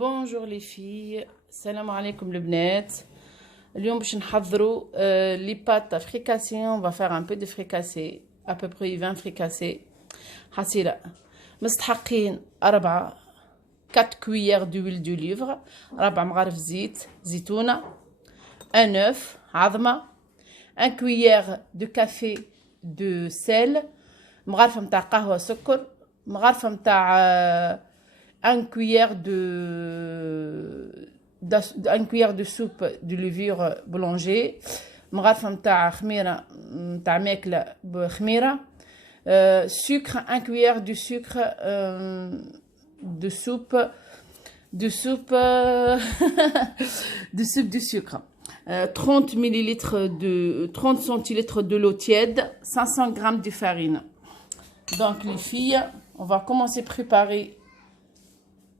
Bonjour les filles, salam alaikum le bnat. اليوم باش نحضروا les pâtes fricassées. On va faire un peu de fricassé, à peu près 20 fricassés. حصيلة مستحقين 4 cuillères d'huile d'olive, 4 مغارف زيت زيتونة, un œuf عظمة, 1 cuillère de café de sel, مغارفة متاع قهوة سكر, مغارفة متاع 1 cuillère de soupe de levure boulanger, مغرفة متاع خميرة متاع ماكلة بخميرة, sucre 1 cuillère de sucre de soupe de sucre, 30 millilitres de 30 centilitres de l'eau tiède, 500 grammes de farine. Donc les filles, on va commencer à préparer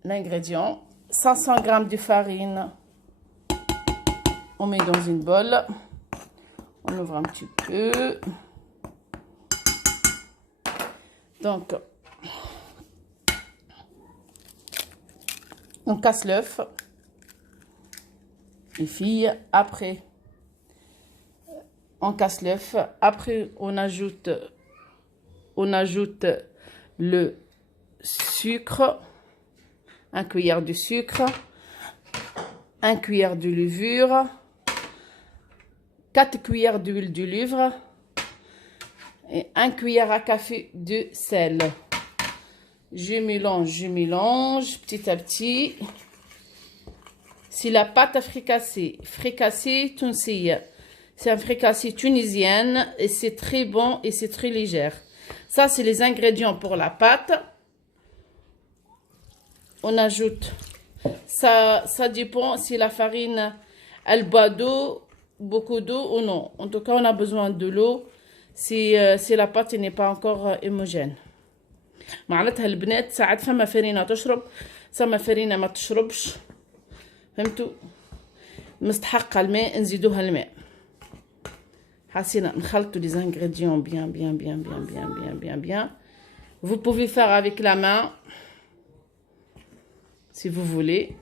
l'ingrédient. 500 grammes de farine, on met dans une bol, on ouvre un petit peu. Donc, on casse l'œuf, les filles. Après, on casse l'œuf. Après, on ajoute le sucre. 1 cuillère de sucre, 1 cuillère de levure, 4 cuillères d'huile d'olive et 1 cuillère à café de sel. Je mélange petit à petit. C'est la pâte à fricassée tunisienne. C'est un fricassé tunisienne et c'est très bon et c'est très légère. Ça, c'est les ingrédients pour la pâte. On ajoute, ça dépend si la farine elle boit d'eau, beaucoup d'eau ou non. En tout cas, on a besoin de l'eau si la pâte n'est pas encore homogène. معناتها البنات ساعات فما فرينة تشرب فما فرينة ما تشربش. فهمتوا؟ مستحقة الماء نزيدوها الماء. حسينا نخلطوا les ingrédients bien. Vous pouvez faire avec la main si vous voulez.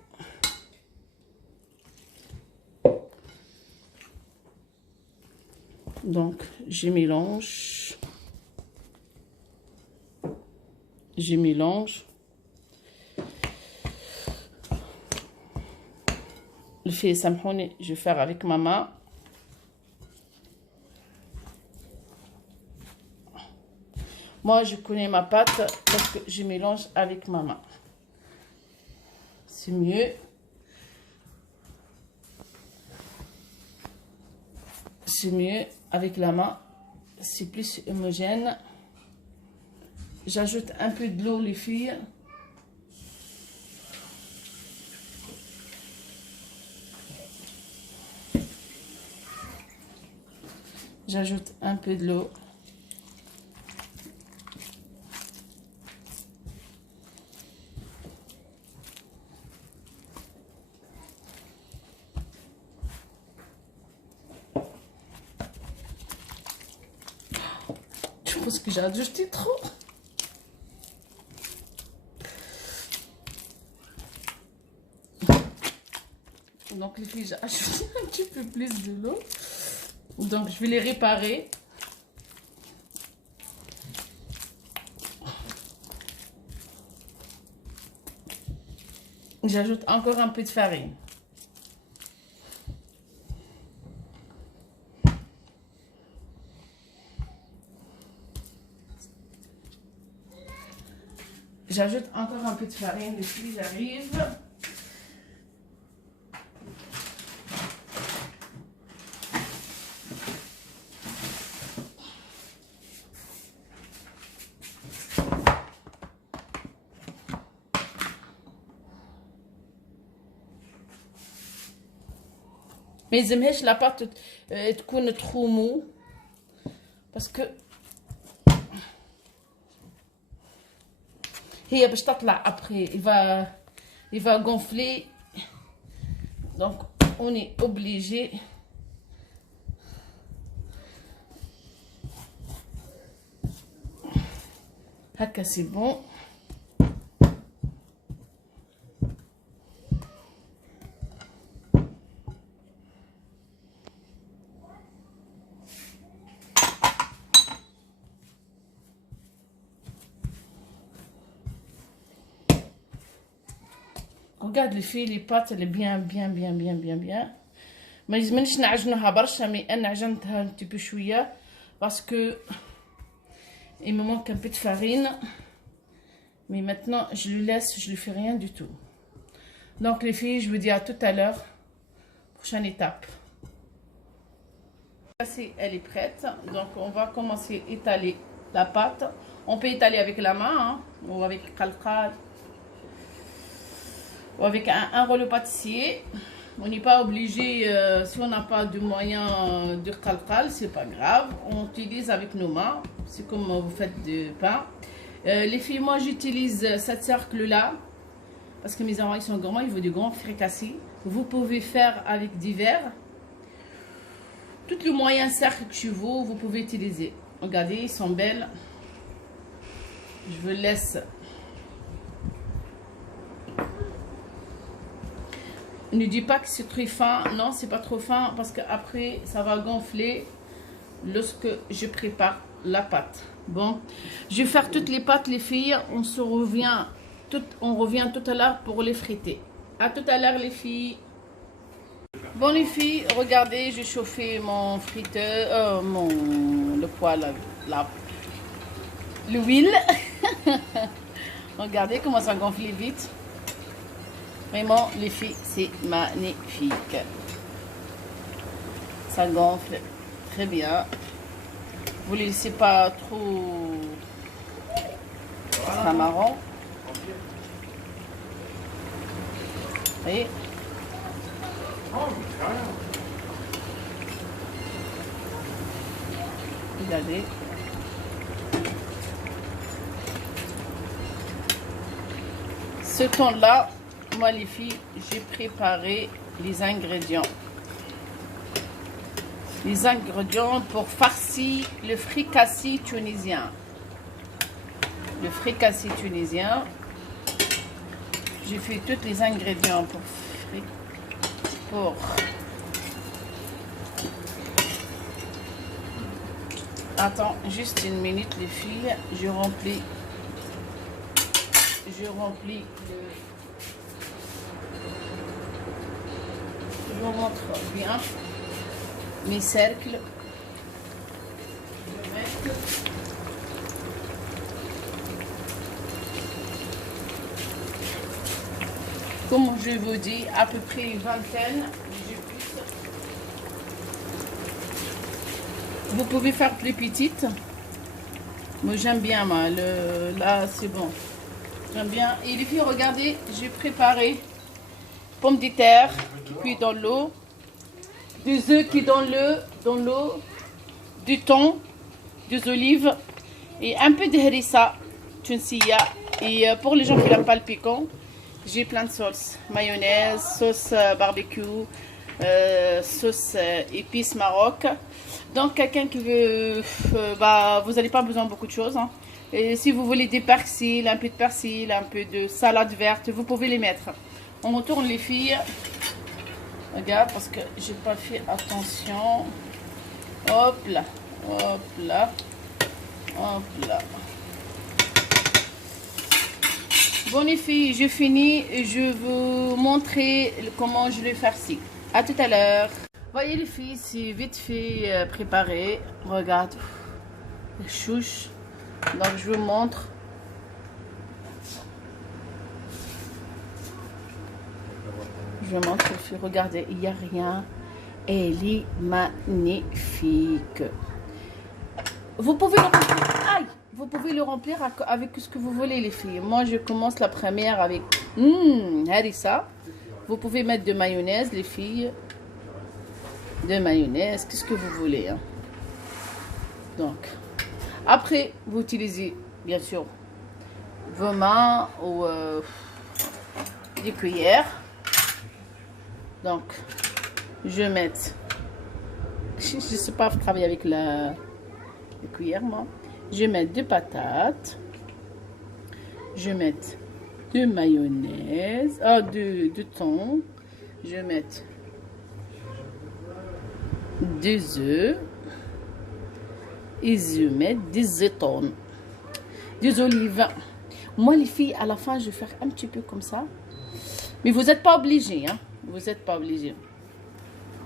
Donc, je mélange. Le fait samhouni, je vais faire avec ma main. Moi, je connais ma pâte parce que je mélange avec ma main. C'est mieux. C'est mieux avec la main. C'est plus homogène. J'ajoute un peu de l'eau, les filles. J'ajoute un peu de l'eau. Je pense que j'ai ajouté trop. Donc les filles, j'ai ajouté un petit peu plus de l'eau. Donc je vais les réparer. J'ajoute encore un peu de farine. J'ajoute encore un peu de farine, les filles, j'arrive. Mais يلزمهاش la pâte تكون trop mou parce que هي باش تطلع après il va gonfler, donc on est obligé هكا. c'est bon. regarde les filles, les pâtes, elle est bien, bien, bien, bien, bien, bien. ما يلزمنيش نعجنوها برشا مي انا عجنتها un petit peu شويه parce que il me manque un peu de farine. Mais maintenant, je le laisse, je ne lui fais rien du tout. Donc les filles, je vous dis à tout à l'heure. Prochaine étape. Elle est prête. Donc on va commencer à étaler la pâte. On peut étaler avec la main hein, ou avec qalqal ou avec un rouleau pâtissier. On n'est pas obligé, si on n'a pas de moyen de qalqal, c'est pas grave. On utilise avec nos mains. C'est comme vous faites du pain. Les filles, moi j'utilise cette cercle-là. Parce que mes enfants ils sont grands, il faut du grand fricassé. Vous pouvez faire avec divers. Tout le moyen cercle que je veux, vous pouvez utiliser. Regardez, ils sont belles. Je vous laisse. Ne dis pas que c'est très fin. Non, c'est pas trop fin parce qu'après, ça va gonfler lorsque je prépare la pâte. Bon, je vais faire toutes les pâtes, les filles. On revient tout à l'heure pour les friter. À tout à l'heure, les filles. Bon, les filles, regardez, j'ai chauffé mon friteur, le poêle, l'huile. Regardez comment ça gonfle vite. Vraiment, les filles, c'est magnifique. Ça gonfle très bien. Vous ne les laissez pas trop. Ça sera marron. Et regardez. Ce temps-là, moi les filles, j'ai préparé les ingrédients. Les ingrédients pour farcir le fricassé tunisien. Le fricassé tunisien. J'ai fait tous les ingrédients pour Attends, juste une minute les filles. Je remplis le... Je vous montre bien mes cercles. Je vais mettre... Comme je vous dis, à peu près une vingtaine. Vous pouvez faire plus petite. Moi j'aime bien, moi. Là c'est bon. J'aime bien. Et les filles, regardez, j'ai préparé pommes de terre qui cuit dans l'eau, des œufs qui dans l'eau, du thon, des olives et un peu de harissa tunisia. Et pour les gens qui n'aiment pas le piquant, j'ai plein de sauces. Mayonnaise, sauce barbecue, sauce épices Maroc. Donc quelqu'un qui veut, vous n'avez pas besoin de beaucoup de choses. Hein. Et si vous voulez des persil, un peu de persil, un peu de salade verte, vous pouvez les mettre. On retourne les filles. Regarde, parce que j'ai pas fait attention. Hop là, hop là, hop là. Bon les filles, j'ai fini. Je vais vous montrer comment je le farcis. À tout à l'heure. Voyez les filles, c'est vite fait préparé. Regarde, les chouches. Donc je vous montre. Je vous montre les filles. Regardez, il n'y a rien. Elle est magnifique. Vous pouvez le remplir. Aïe! Vous pouvez le remplir avec ce que vous voulez les filles. Moi je commence la première avec harissa. Vous pouvez mettre de mayonnaise les filles. De mayonnaise, qu'est-ce que vous voulez. Hein. Donc, après vous utilisez bien sûr vos mains ou des cuillères. Donc, je vais mettre, je ne sais pas travailler avec les cuillères moi. Je vais mettre des patates. Je vais mettre de mayonnaise, de thon. Je vais mettre des œufs. Et je vais mettre des zétons. Des olives. Moi les filles, à la fin, je vais faire un petit peu comme ça. Mais vous n'êtes pas obligés, hein. Vous n'êtes pas obligés.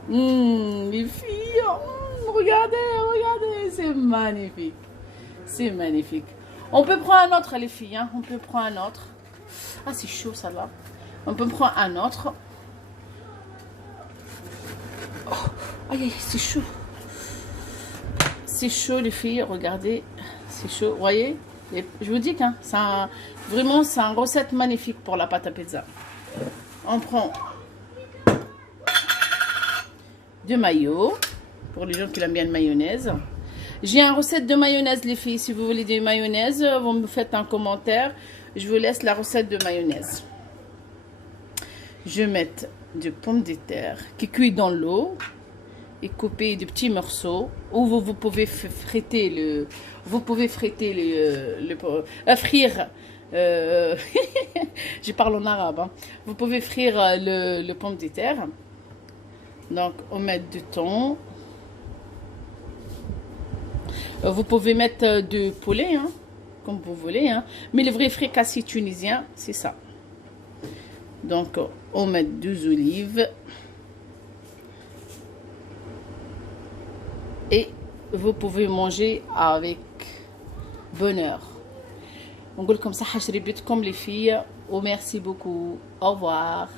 Les filles, regardez, regardez, c'est magnifique. C'est magnifique. On peut prendre un autre, les filles, hein. On peut prendre un autre. Ah, c'est chaud, ça là. On peut prendre un autre. Oh, aïe, c'est chaud. C'est chaud, les filles, regardez. C'est chaud, vous voyez. Je vous dis que vraiment, c'est une recette magnifique pour la pâte à pizza. On prend de mayo, pour les gens qui aiment bien la mayonnaise. J'ai une recette de mayonnaise, les filles. Si vous voulez des mayonnaises, vous me faites un commentaire. Je vous laisse la recette de mayonnaise. Je vais mettre de pommes de terre qui cuit dans l'eau et couper de petits morceaux. Ou vous pouvez friter le... Vous pouvez friter frire. Je parle en arabe. Hein. Vous pouvez frire le pomme de terre. Donc, on met du thon. Vous pouvez mettre du poulet, hein, comme vous voulez. Hein. Mais le vrai fricassé tunisien, c'est ça. Donc, on met deux olives. Et vous pouvez manger avec bonheur. On dit comme ça, comme les filles. Oh, merci beaucoup. Au revoir.